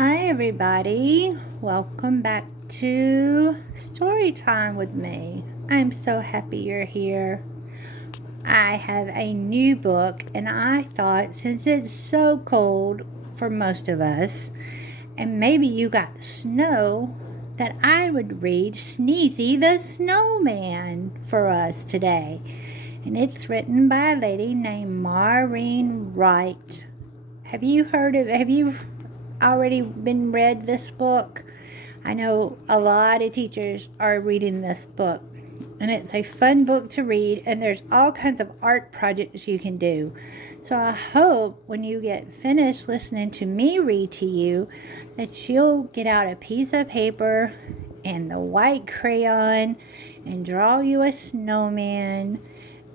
Hi, everybody. Welcome back to Story Time with me. I'm so happy you're here. I have a new book, and I thought since it's so cold for most of us, and maybe you got snow, that I would read Sneezy the Snowman for us today. And it's written by a lady named Maureen Wright. Have you already been read this book? I know a lot of teachers are reading this book, and it's a fun book to read, and there's all kinds of art projects you can do. So I hope when you get finished listening to me read to you that you'll get out a piece of paper and the white crayon and draw you a snowman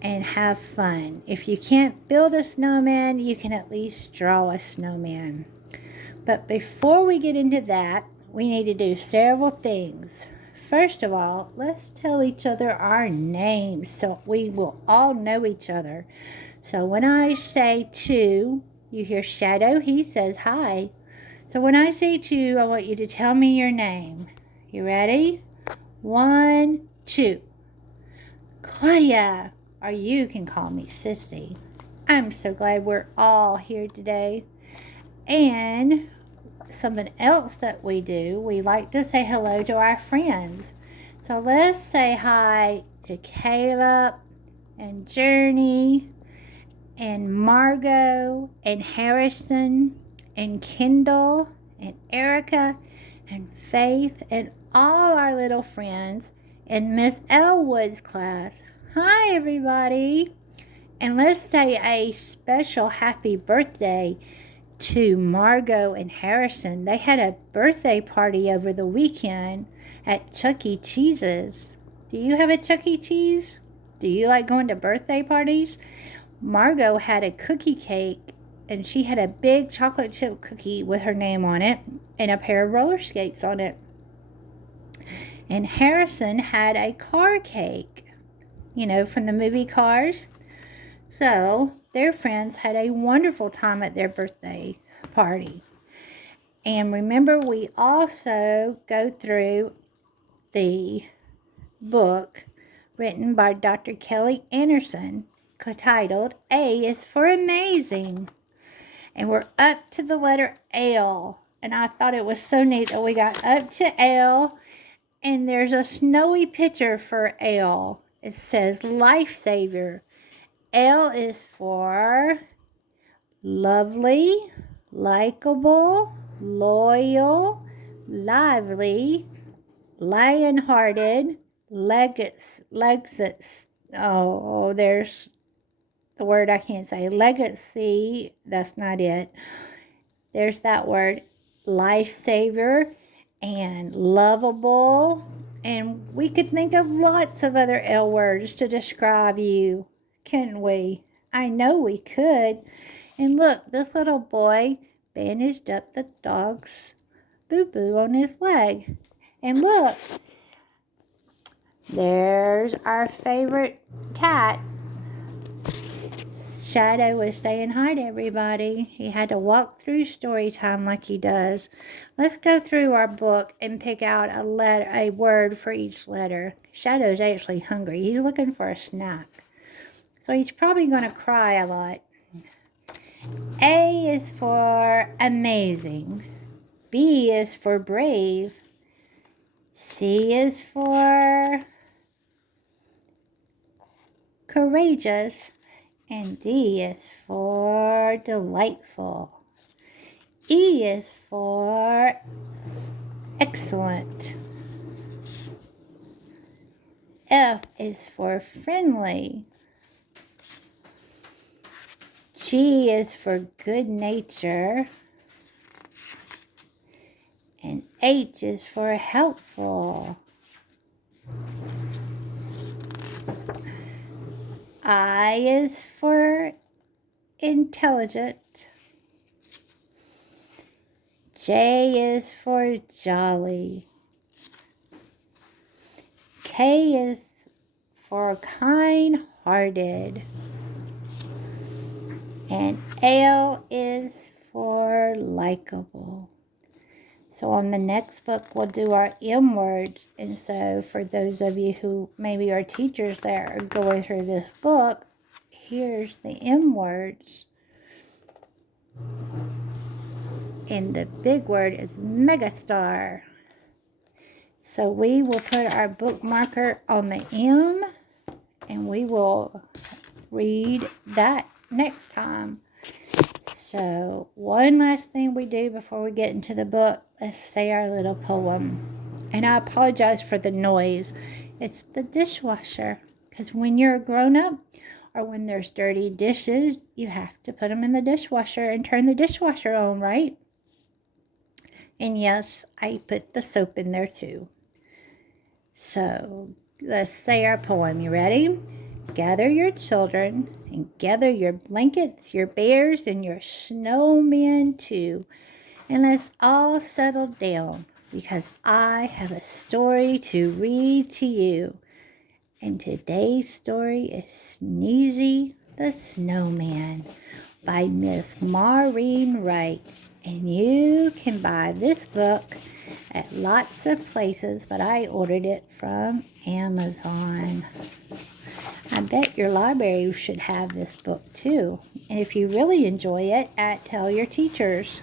and have fun. If you can't build a snowman, you can at least draw a snowman. But before we get into that, we need to do several things. First of all, let's tell each other our names so we will all know each other. So when I say two, you hear Shadow, he says hi. So when I say two, I want you to tell me your name. You ready? 1, 2. Claudia, or you can call me Sissy. I'm so glad we're all here today. And something else that we do, we like to say hello to our friends. So let's say hi to Caleb and Journey and Margot and Harrison and Kendall and Erica and Faith and all our little friends in Miss Elwood's class. Hi, everybody. And let's say a special happy birthday to Margot and Harrison. They had a birthday party over the weekend at Chuck E. Cheese's. Do you have a Chuck E. Cheese? Do you like going to birthday parties? Margot had a cookie cake, and she had a big chocolate chip cookie with her name on it and a pair of roller skates on it. And Harrison had a car cake, from the movie Cars. So their friends had a wonderful time at their birthday party. And remember, we also go through the book written by Dr. Kelly Anderson titled A is for Amazing. And we're up to the letter L. And I thought it was so neat that we got up to L. And there's a snowy picture for L. It says Lifesaver. L is for lovely, likable, loyal, lively, lion-hearted, there's the word I can't say. Legacy, that's not it. There's that word, lifesaver, and lovable. And we could think of lots of other L words to describe you, couldn't we? I know we could. And look, this little boy bandaged up the dog's boo-boo on his leg. And look, there's our favorite cat. Shadow was saying hi to everybody. He had to walk through story time like he does. Let's go through our book and pick out a word for each letter. Shadow's actually hungry. He's looking for a snack. So he's probably going to cry a lot. A is for amazing. B is for brave. C is for courageous. And D is for delightful. E is for excellent. F is for friendly. G is for good nature. And H is for helpful. I is for intelligent. J is for jolly. K is for kind-hearted. And L is for likable. So on the next book, we'll do our M words. And so for those of you who maybe are teachers that are going through this book, here's the M words. And the big word is megastar. So we will put our bookmarker on the M, and we will read that next time. So one last thing we do before we get into the book, let's say our little poem. And I apologize for the noise. It's the dishwasher. Because when you're a grown-up or when there's dirty dishes, you have to put them in the dishwasher and turn the dishwasher on, right? And yes, I put the soap in there too. So let's say our poem. You ready? Gather your children and gather your blankets, your bears, and your snowmen too. And let's all settle down because I have a story to read to you. And today's story is Sneezy the Snowman by Miss Maureen Wright. And you can buy this book at lots of places, but I ordered it from Amazon. I bet your library should have this book too. And if you really enjoy it, tell your teachers.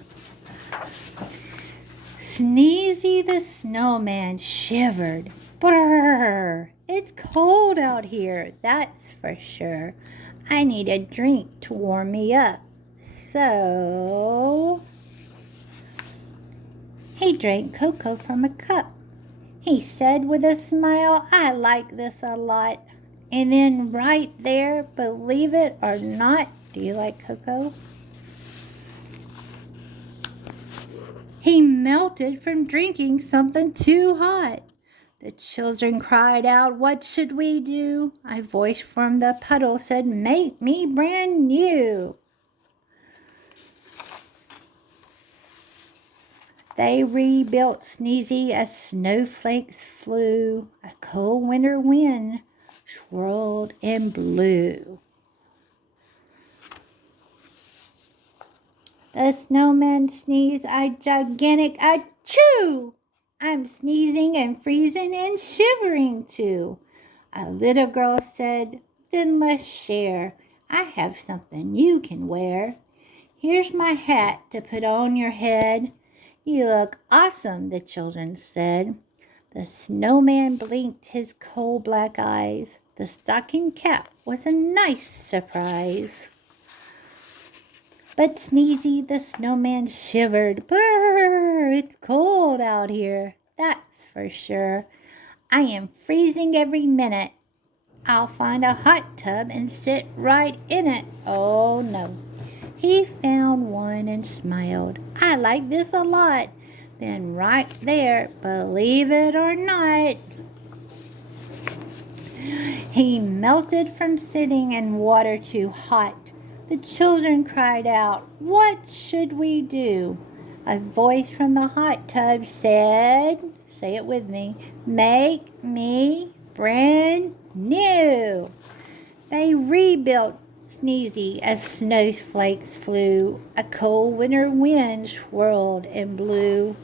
Sneezy the Snowman shivered. Brrr! It's cold out here, that's for sure. I need a drink to warm me up. So he drank cocoa from a cup. He said with a smile, I like this a lot. And then right there, believe it or not, do you like cocoa? He melted from drinking something too hot. The children cried out, what should we do? A voice from the puddle said, make me brand new. They rebuilt Sneezy as snowflakes flew. A cold winter wind swirled and blew. The snowman sneezed a gigantic achoo! I'm sneezing and freezing and shivering too. A little girl said, then let's share. I have something you can wear. Here's my hat to put on your head. You look awesome, the children said. The snowman blinked his coal black eyes. The stocking cap was a nice surprise. But Sneezy the Snowman shivered. Brrr, it's cold out here, that's for sure. I am freezing every minute. I'll find a hot tub and sit right in it. Oh no. He found one and smiled. I like this a lot. Then right there, believe it or not, he melted from sitting in water too hot. The children cried out, what should we do? A voice from the hot tub said, say it with me, make me brand new. They rebuilt Sneezy as snowflakes flew. A cold winter wind swirled and blew.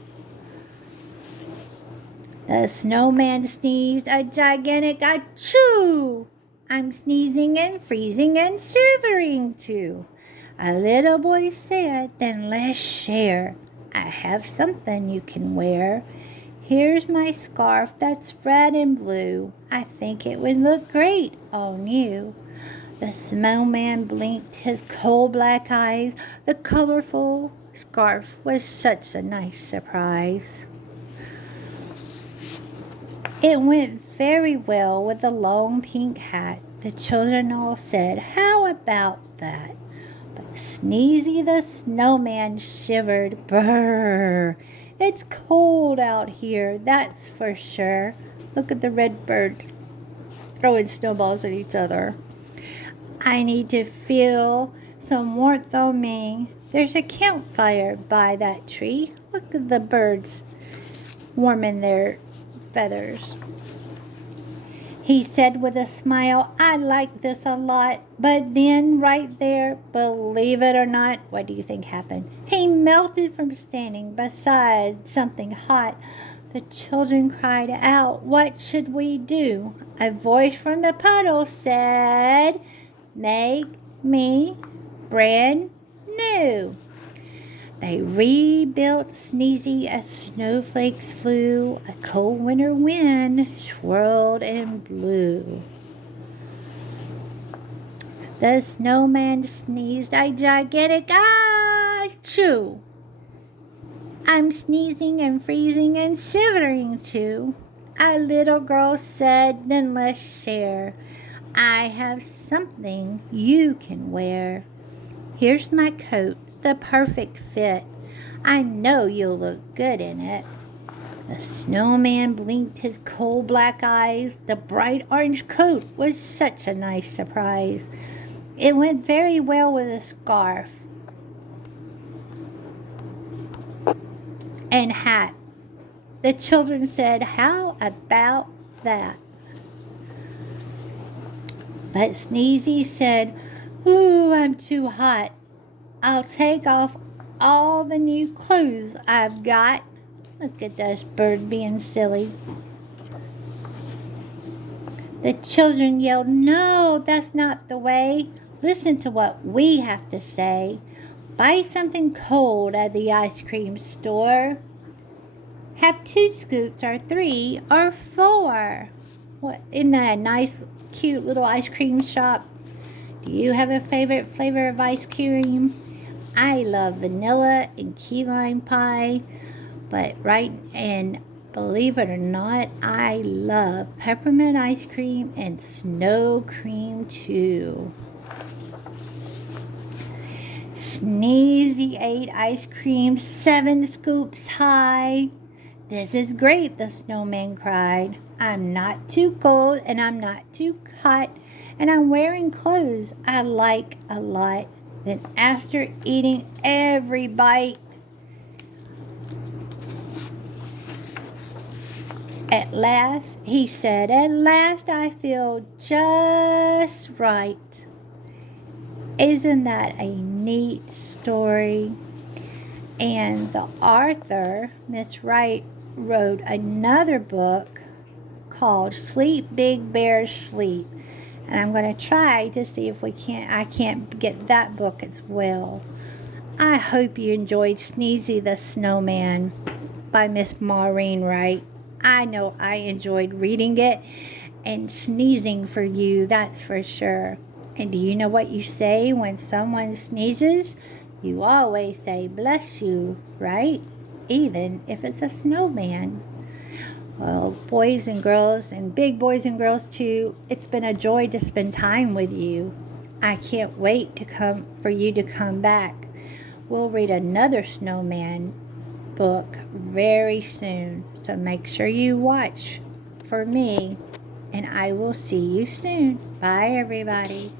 The snowman sneezed a gigantic achoo! I'm sneezing and freezing and shivering too. A little boy said, then let's share. I have something you can wear. Here's my scarf that's red and blue. I think it would look great on you. The snowman blinked his coal black eyes. The colorful scarf was such a nice surprise. It went very well with the long pink hat. The children all said, how about that? But Sneezy the Snowman shivered. Brrr, it's cold out here, that's for sure. Look at the red birds throwing snowballs at each other. I need to feel some warmth on me. There's a campfire by that tree. Look at the birds warming their feathers. He said with a smile, I like this a lot. But then right there, believe it or not, what do you think happened? He He melted from standing beside something hot. The children cried out, "What should we do?" A voice from the puddle said, "Make me brand new." They rebuilt Sneezy as snowflakes flew. A cold winter wind swirled and blew. The snowman sneezed a gigantic achoo. "I'm sneezing and freezing and shivering too." A little girl said, "Then let's share. I have something you can wear. Here's my coat, the perfect fit. I know you'll look good in it." The snowman blinked his coal black eyes. The bright orange coat was such a nice surprise. It went very well with a scarf and hat. The children said, "How about that?" But Sneezy said, "Ooh, I'm too hot. I'll take off all the new clothes I've got." Look at this bird being silly. The children yelled, "No, that's not the way. Listen to what we have to say. Buy something cold at the ice cream store. Have 2 scoops or 3 or 4. What, isn't that a nice, cute little ice cream shop? Do you have a favorite flavor of ice cream? I love vanilla and key lime pie, and believe it or not, I love peppermint ice cream and snow cream too. Sneezy ate ice cream 7 scoops high. "This is great," the snowman cried. "I'm not too cold and I'm not too hot, and I'm wearing clothes I like a lot." Then after eating every bite, he said, "At last I feel just right." Isn't that a neat story? And the author, Miss Wright, wrote another book called "Sleep Big Bear Sleep." And I'm going to try to see if I can't get that book as well. I hope you enjoyed Sneezy the Snowman by Miss Maureen Wright. I know I enjoyed reading it and sneezing for you, that's for sure. And do you know what you say when someone sneezes? You always say, "Bless you," right? Even if it's a snowman. Well, boys and girls, and big boys and girls too, it's been a joy to spend time with you. I can't wait for you to come back. We'll read another snowman book very soon, so make sure you watch for me, and I will see you soon. Bye, everybody.